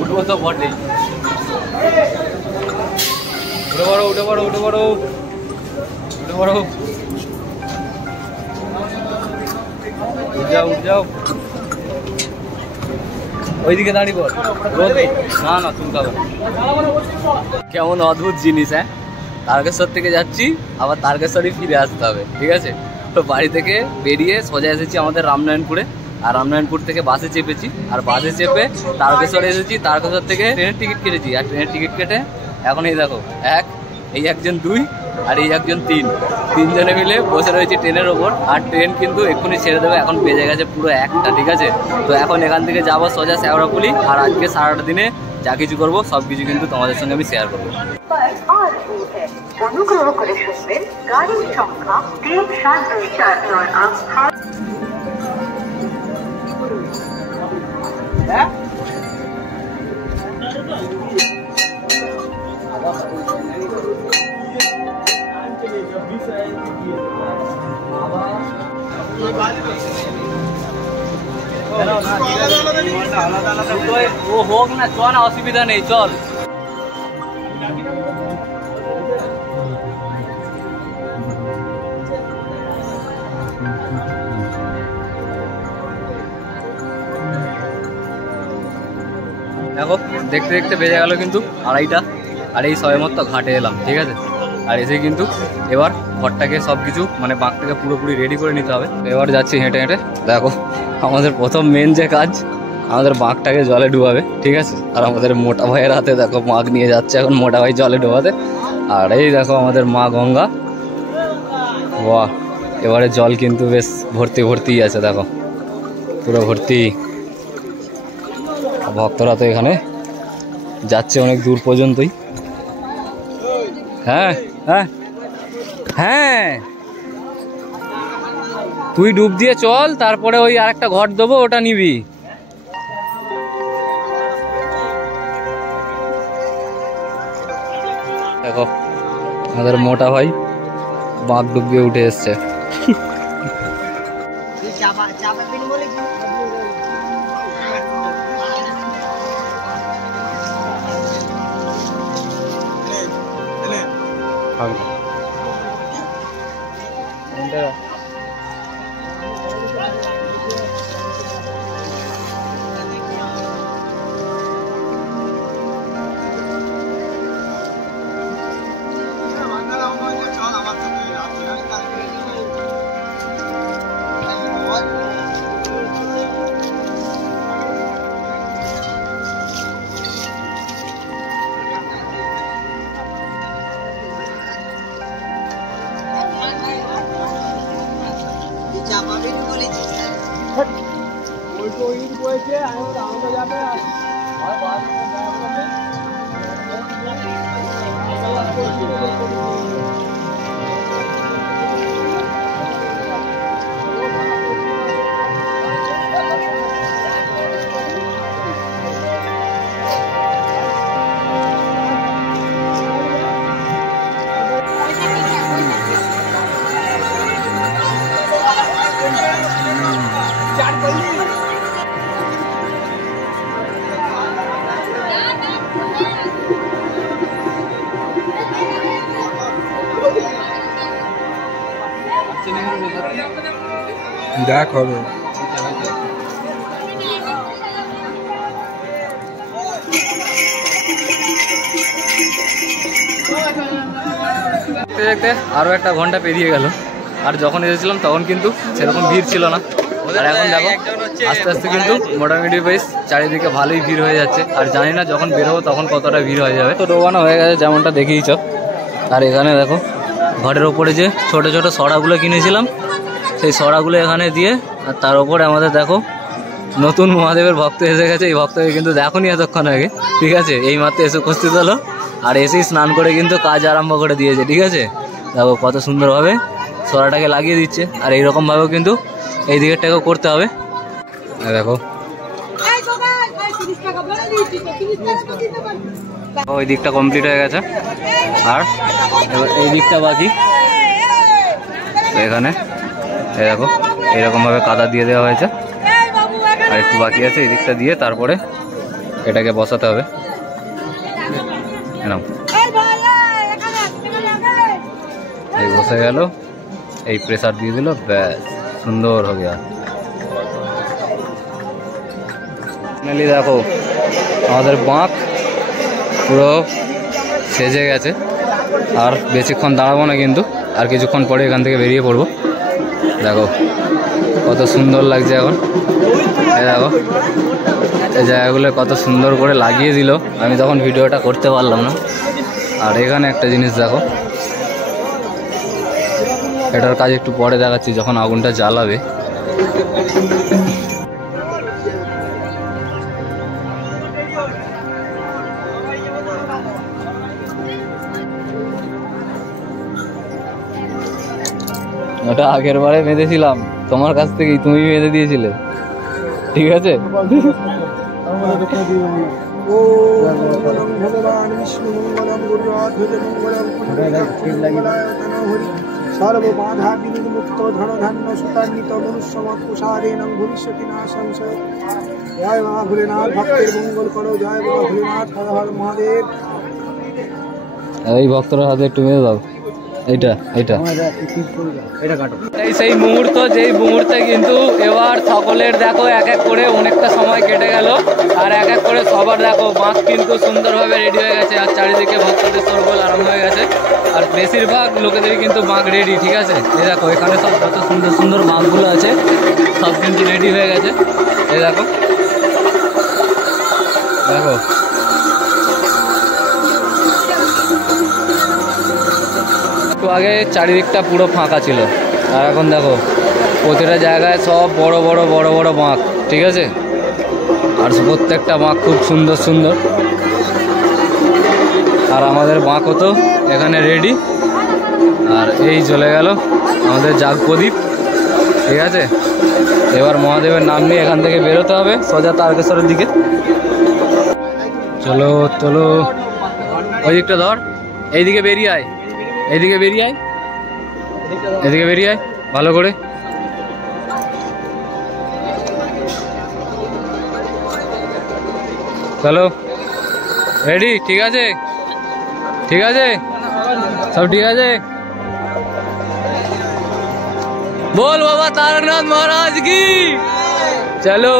উঠবো তো বটেই। উঠে পড়ো উঠে পড়ো উঠে পড়ো উঠে পড়ো, উঠ যাও উঠ যাও। ওইদিকে দাঁড়িয়ে পড়, না না চুলকা হবে। কেমন অদ্ভুত জিনিস, হ্যাঁ। তারকেশ্বর থেকে যাচ্ছি, আবার তারকেশ্বরই ফিরে আসতে হবে, ঠিক আছে। তো বাড়ি থেকে বেরিয়ে সোজা এসেছি আমাদের রামনারায়ণপুরে, আর রামনারায়ণপুর থেকে বাসে চেপেছি, আর বাসে চেপে তারকেশ্বরে এসেছি। তারকেশ্বর থেকে ট্রেনের টিকিট কেটেছি, আর ট্রেনের টিকিট কেটে এখন এই দেখো এই একজন 2 আর এই একজন 3, তিনজনে মিলে বসে রয়েছি ট্রেনের ওপর। আর ট্রেন কিন্তু এক্ষুনি ছেড়ে দেবে, এখন বেজে গেছে পুরো 1টা, ঠিক আছে। তো এখন এখান থেকে যাবো সোজা শেওড়াফুলি, আর আজকে সারাটা দিনে যা কিছু করবো সব কিছু কিন্তু তোমাদের সঙ্গে আমি শেয়ার করবো। অনুগ্রহ করে শুনবেন গাড়ির সংখ্যা 3724 ও হোক না, চ না, অসুবিধা নেই, চল। দেখো দেখতে দেখতে বেজে গেল কিন্তু 2:30, আর এই সবেমাত্র ঘাটে এলাম, ঠিক আছে। আর এসে কিন্তু এবার ঘরটাকে সব কিছু মানে বাঁকটাকে পুরোপুরি রেডি করে নিতে হবে। এবার যাচ্ছি হেঁটে হেঁটে। দেখো আমাদের প্রথম মেন যে কাজ, আমাদের বাঁকটাকে জলে ডুবাবে, ঠিক আছে। আর আমাদের মোটা ভাইয়ের হাতে দেখো মাগ নিয়ে যাচ্ছে এখন মোটা ভাই জলে ডোবাতে। আর এই দেখো আমাদের মা গঙ্গা, বাহ, এবারে জল কিন্তু বেশ ভর্তি ভর্তিই আছে, দেখো পুরো ভর্তি। ভক্তরা তো এখানে যাচ্ছে অনেক দূর পর্যন্তই। হ্যাঁ হ্যাঁ হ্যাঁ, তুই ডুব দিয়ে চল, তারপরে ওই আর একটা ঘট দেবো, ওটা নিবি। দেখো আমাদের মোটা ভাই বাঁক ডুব দিয়ে উঠে এসছে। দেখ হবে দেখতে আরো একটা ঘন্টা পেরিয়ে গেল। আর যখন এসেছিলাম তখন কিন্তু সেরকম ভিড় ছিল না। আর এখন দেখো আস্তে আস্তে কিন্তু মোটামুটি বেশ চারিদিকে ভালোই ভিড় হয়ে যাচ্ছে। আর জানি না যখন বেরোবো তখন কতটা ভিড় হয়ে যাবে। তো ডোবানো হয়ে গেছে যেমনটা দেখিয়েছ। আর এখানে দেখো ঘরের ওপরে যে ছোট ছোট সরাগুলো কিনেছিলাম সেই সরাগুলো এখানে দিয়ে, আর তার উপরে আমাদের দেখো নতুন মহাদেবের ভক্ত এসে গেছে। এই ভক্তকে কিন্তু দেখোনি এতক্ষণ আগে, ঠিক আছে, এই মাত্র এসে উপস্থিত হলো। আর এসেই স্নান করে কিন্তু কাজ আরম্ভ করে দিয়েছে, ঠিক আছে। দেখো কত সুন্দরভাবে সরাটাকে লাগিয়ে দিচ্ছে। আর এইরকমভাবেও কিন্তু এই দিকেরটাকেও করতে হবে। দেখো ওই দিকটা কমপ্লিট হয়ে গেছে, আর এবার এই দিকটা বাকি। এখানে এই দেখো এইরকমভাবে কাদা দিয়ে দেওয়া হয়েছে, আর একটু বাকি আছে এই দিকটা দিয়ে। তারপরে এটাকে বসাতে হবে। এই বসে গেল, এই প্রেসার দিয়ে দিল, ব্যাস সুন্দর হয়ে গেল। ফাইনালি দেখো আমাদের বাঁক পুরো সেজে গেছে। আর বেশিক্ষণ দাঁড়াবো না কিন্তু, আর কিছুক্ষণ পরে এখান থেকে বেরিয়ে পড়বো। দেখো কত সুন্দর লাগছে এখন। এই দেখো এই জায়গাগুলো কত সুন্দর করে লাগিয়ে দিল, আমি তখন ভিডিওটা করতে পারলাম না। আর এখানে একটা জিনিস দেখো, এটার কাজ একটু পরে দেখাচ্ছি যখন আগুনটা জ্বালাবে। ওটা আগের বারে বেঁধেছিলাম তোমার কাছ থেকেই, তুমি বেঁধে দিয়েছিলে, ঠিক আছে। সর্ববাধা বিনির্মুক্ত ধনধান্য সুতান্বিত মনুষ্যমত প্রসারেণ ভবিষ্যতি না সংশয়। জয় মা ভোলেনাথ, ভক্তের মঙ্গল করো। জয় বাবা ভোলেনাথ, হর হর মহাদেব। এই ভক্তরা হাতে একটু বেঁধে দাও। এইটা এই সেই মুহূর্ত, যেই মুহূর্তে কিন্তু এবার সকলের দেখো এক এক করে অনেকটা সময় কেটে গেল। আর এক এক করে সবার দেখো বাঁক কিন্তু সুন্দরভাবে রেডি হয়ে গেছে। আর চারিদিকে ভক্তদের শোরগোল আরম্ভ হয়ে গেছে। আর বেশিরভাগ লোকেদেরই কিন্তু বাঁক রেডি, ঠিক আছে। এই দেখো এখানে সব কত সুন্দর সুন্দর বাঁকগুলো আছে, সব কিন্তু রেডি হয়ে গেছে। এই দেখো দেখো একটু আগে চারিদিকটা পুরো ফাঁকা ছিল, আর এখন দেখো প্রতিটা জায়গায় সব বড় বড় বড় বড় বাঁক, ঠিক আছে। আর প্রত্যেকটা বাঁক খুব সুন্দর সুন্দর। আর আমাদের বাঁকও তো এখানে রেডি। আর এই চলে গেল আমাদের জাগ প্রদীপ, ঠিক আছে। এবার মহাদেবের নাম নিয়ে এখান থেকে বেরোতে হবে সোজা তারকেশ্বরের দিকে। চলো চলো, ওই দিকটা ধর, এইদিকে বেরিয়ে আয়, এইদিকে বেরিয়ে আয়, এদিকে বেরিয়ে আয় ভালো করে। চলো রেডি, ঠিক আছে, ঠিক আছে, সব ঠিক আছে। बोल बाबा तारकनाथ महाराज की। चलो